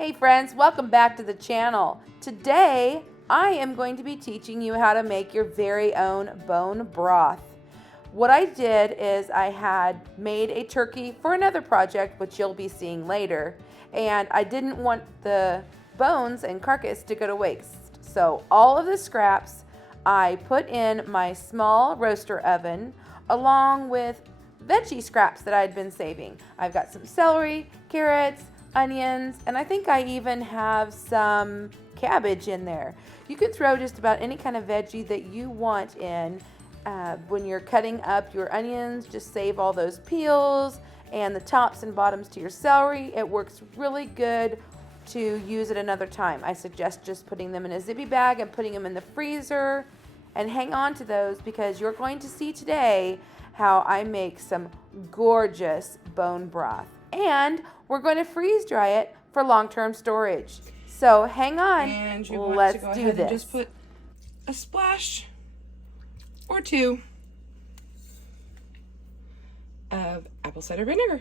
Hey friends, welcome back to the channel. Today, I am going to be teaching you how to make your very own bone broth. What I did is I had made a turkey for another project, which you'll be seeing later, and I didn't want the bones and carcass to go to waste. So all of the scraps I put in my small roaster oven along with veggie scraps that I'd been saving. I've got some celery, carrots, onions, and I think I even have some cabbage in there. You can throw just about any kind of veggie that you want in. When you're cutting up your onions, just save all those peels and the tops and bottoms to your celery. It works really good to use at another time. I suggest just putting them in a zippy bag and putting them in the freezer, and hang on to those because you're going to see today how I make some gorgeous bone broth. And we're going to freeze dry it for long-term storage. So hang on, and you let's want to go do ahead this. And just put a splash or two of apple cider vinegar.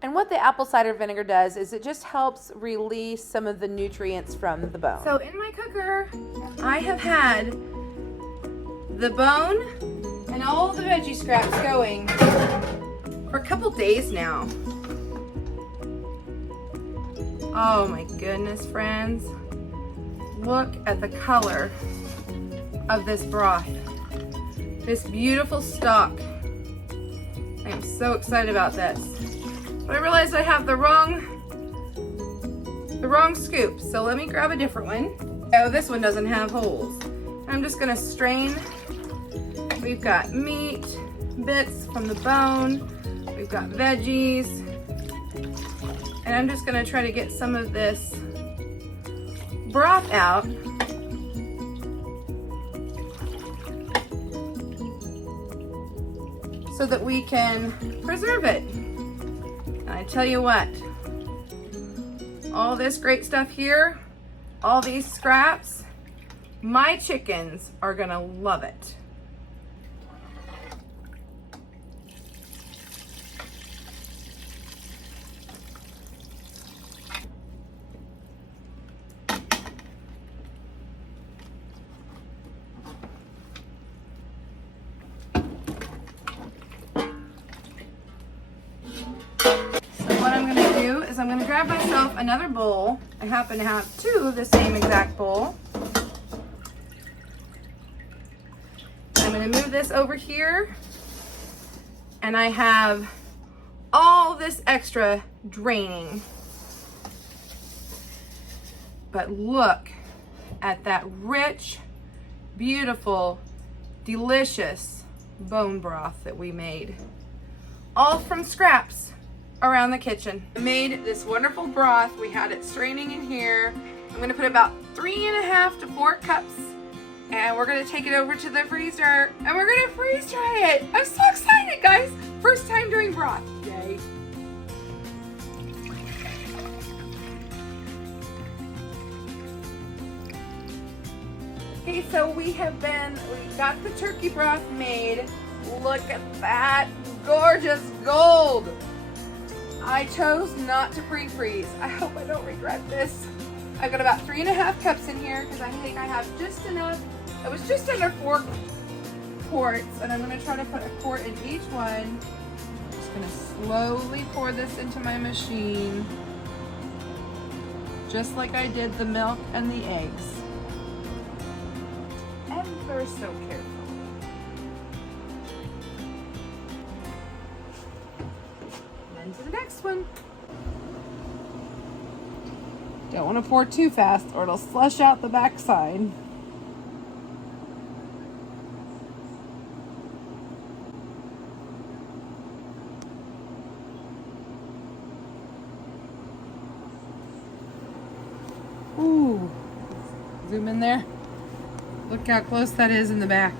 And what the apple cider vinegar does is it just helps release some of the nutrients from the bone. So in my cooker, I have had the bone and all the veggie scraps going for a couple days now. Oh my goodness, friends. Look at the color of this broth. This beautiful stock. I am so excited about this. But I realized I have the wrong scoop, so let me grab a different one. Oh, this one doesn't have holes. I'm just gonna strain. We've got meat, bits from the bone, we've got veggies, and I'm just gonna try to get some of this broth out. So that we can preserve it. And I tell you what, all this great stuff here, all these scraps, my chickens are gonna love it. I'm going to grab myself another bowl. I happen to have two of the same exact bowl. I'm going to move this over here, and I have all this extra draining. But look at that rich, beautiful, delicious bone broth that we made. All from scraps around the kitchen. I made this wonderful broth. We had it straining in here. I'm gonna put about 3.5 to 4 cups, and we're gonna take it over to the freezer, and we're gonna freeze dry it. I'm so excited, guys. First time doing broth. Yay. Okay, so we got the turkey broth made. Look at that gorgeous gold. I chose not to pre-freeze. I hope I don't regret this. I've got about 3.5 cups in here because I think I have just enough. It was just under 4 quarts, and I'm going to try to put a quart in each one. I'm just going to slowly pour this into my machine, just like I did the milk and the eggs. Ever so careful. To the next one. Don't want to pour too fast or it'll slush out the backside. Ooh, zoom in there. Look how close that is in the back.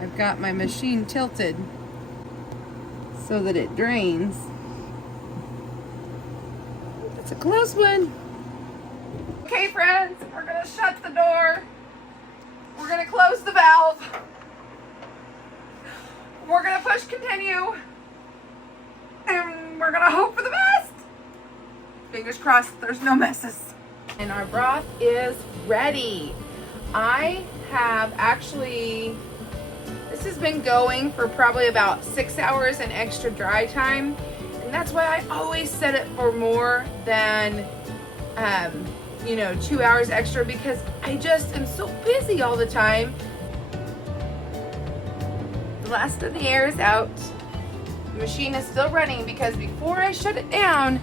I've got my machine tilted so that it drains. It's a close one. Okay, friends, we're gonna shut the door. We're gonna close the valve. We're gonna push continue. And we're we're gonna hope for the best. Fingers crossed there's no messes. And our broth is ready. I have actually, this has been going for probably about 6 hours in extra dry time. And that's why I always set it for more than, 2 hours extra, because I just am so busy all the time. The last of the air is out. The machine is still running because before I shut it down,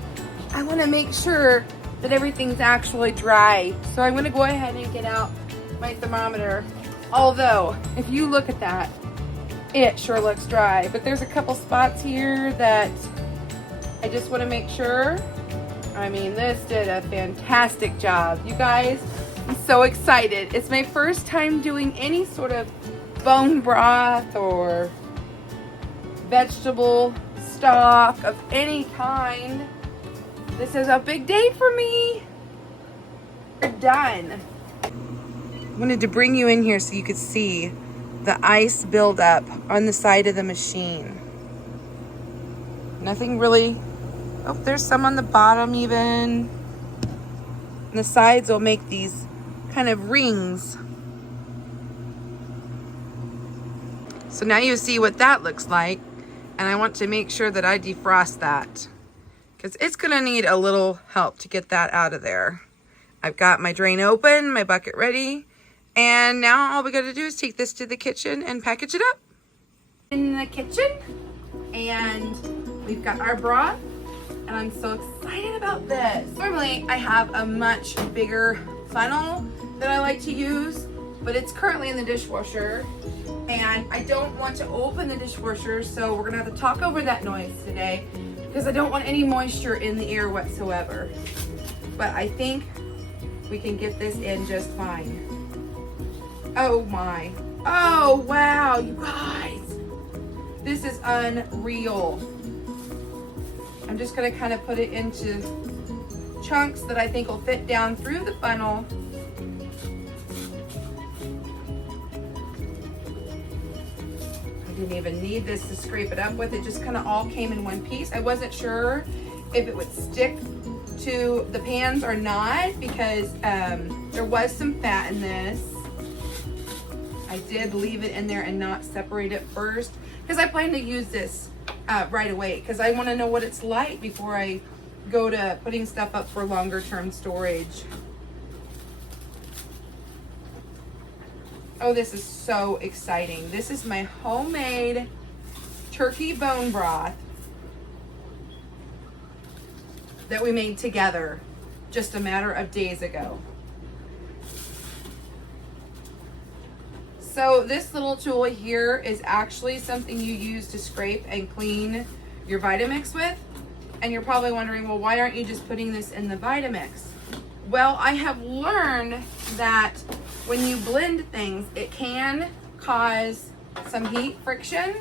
I want to make sure that everything's actually dry. So I'm going to go ahead and get out my thermometer. Although, if you look at that, it sure looks dry. But there's a couple spots here that I just want to make sure. I mean, this did a fantastic job. You guys, I'm so excited. It's my first time doing any sort of bone broth or vegetable stock of any kind. This is a big day for me. We're done. I wanted to bring you in here so you could see the ice buildup on the side of the machine. Nothing really. Oh, there's some on the bottom even. And the sides will make these kind of rings. So now you see what that looks like. And I want to make sure that I defrost that, because it's gonna need a little help to get that out of there. I've got my drain open, my bucket ready, and now all we gotta do is take this to the kitchen and package it up. In the kitchen, and we've got our broth, and I'm so excited about this. Normally I have a much bigger funnel that I like to use, but it's currently in the dishwasher, and I don't want to open the dishwasher, so we're gonna have to talk over that noise today, because I don't want any moisture in the air whatsoever. But I think we can get this in just fine. Oh my. Oh wow, you guys. This is unreal. I'm just gonna kind of put it into chunks that I think will fit down through the funnel. I didn't even need this to scrape it up with. It just kind of all came in one piece. I wasn't sure if it would stick to the pans or not, because there was some fat in this. I did leave it in there and not separate it first, because I plan to use this right away, because I want to know what it's like before I go to putting stuff up for longer term storage. Oh, this is so exciting. This is my homemade turkey bone broth that we made together just a matter of days ago. So this little tool here is actually something you use to scrape and clean your Vitamix with. And you're probably wondering, well, why aren't you just putting this in the Vitamix? Well, I have learned that when you blend things, it can cause some heat friction,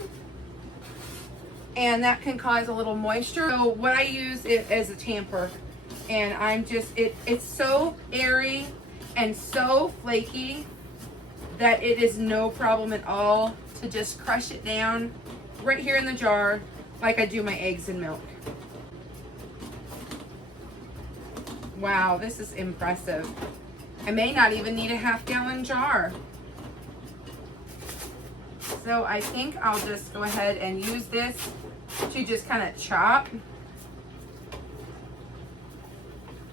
and that can cause a little moisture. So what I use it as a tamper, and I'm just, it's so airy and so flaky that it is no problem at all to just crush it down right here in the jar like I do my eggs and milk. Wow, this is impressive. I may not even need a half-gallon jar. So I think I'll just go ahead and use this to just kind of chop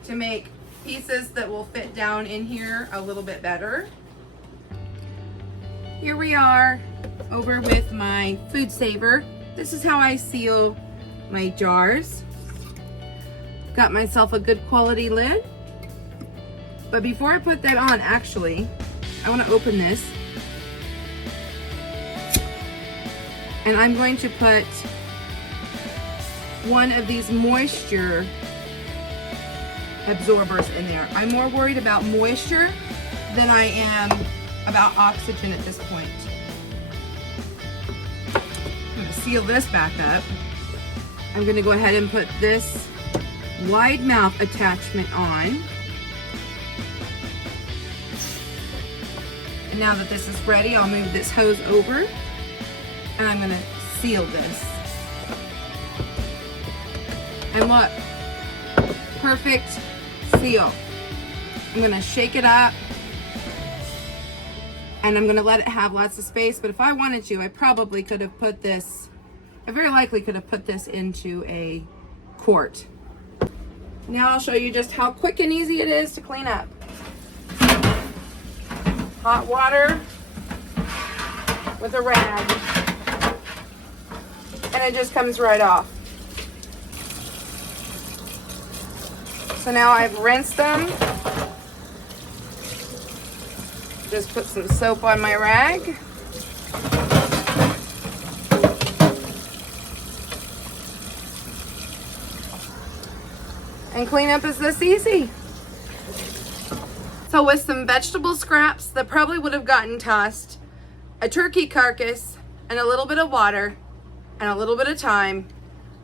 to make pieces that will fit down in here a little bit better. Here we are over with my food saver. This is how I seal my jars. Got myself a good quality lid. But before I put that on, actually, I want to open this. And I'm going to put one of these moisture absorbers in there. I'm more worried about moisture than I am about oxygen at this point. I'm going to seal this back up. I'm going to go ahead and put this wide mouth attachment on. And now that this is ready, I'll move this hose over and I'm going to seal this. And look, perfect seal. I'm gonna shake it up and I'm gonna let it have lots of space, but if I wanted to, I probably could have put this, I very likely could have put this into a quart. Now I'll show you just how quick and easy it is to clean up. Hot water with a rag, and it just comes right off. So now I've rinsed them. Just put some soap on my rag. And cleanup is this easy. So with some vegetable scraps that probably would have gotten tossed, a turkey carcass, and a little bit of water, and a little bit of time,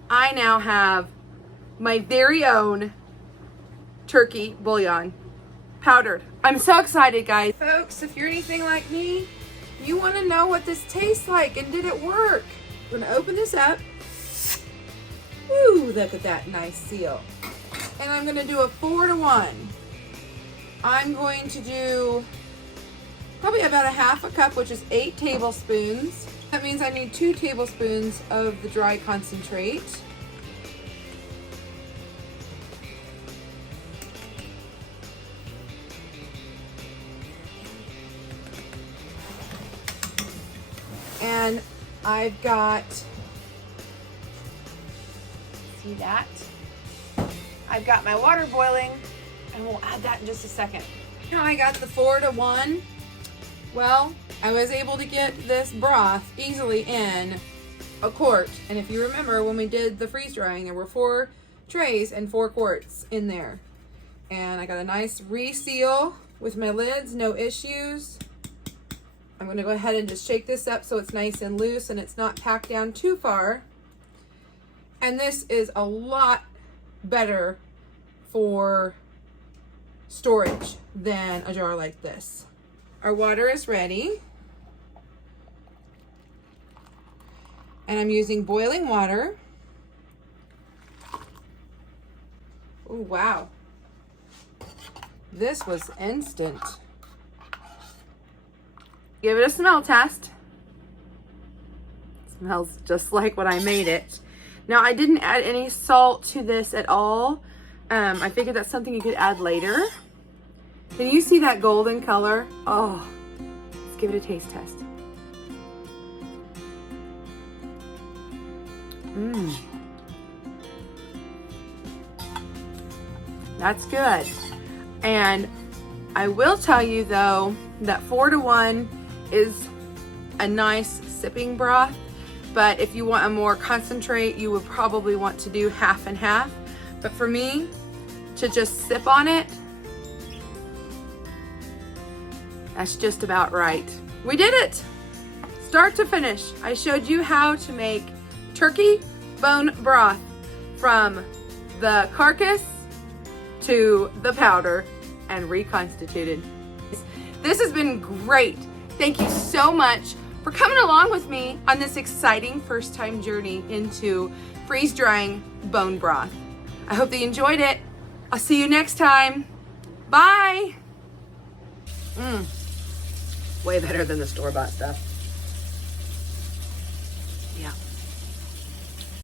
I now have my very own turkey bouillon, powdered. I'm so excited, guys. Folks, if you're anything like me, you want to know what this tastes like and did it work. I'm gonna open this up. Woo, look at that nice seal. And I'm gonna do a 4-to-1. I'm going to do probably about a half a cup, which is 8 tablespoons. That means I need 2 tablespoons of the dry concentrate. And I've got, see that? I've got my water boiling, and we'll add that in just a second. Now I got the 4-to-1. Well, I was able to get this broth easily in a quart. And if you remember when we did the freeze drying, there were 4 trays and 4 quarts in there. And I got a nice reseal with my lids, no issues. I'm gonna go ahead and just shake this up so it's nice and loose and it's not packed down too far. And this is a lot better for storage than a jar like this. Our water is ready. And I'm using boiling water. Oh, wow. This was instant. Give it a smell test. It smells just like when I made it. Now, I didn't add any salt to this at all. I figured that's something you could add later. Can you see that golden color? Oh, let's give it a taste test. That's good. And I will tell you though, that 4-to-1 is a nice sipping broth. But if you want a more concentrate, you would probably want to do half and half. But for me, to just sip on it, that's just about right. We did it! Start to finish. I showed you how to make turkey bone broth from the carcass to the powder and reconstituted. This has been great. Thank you so much for coming along with me on this exciting first time journey into freeze drying bone broth. I hope that you enjoyed it. I'll see you next time. Bye. Way better than the store-bought stuff.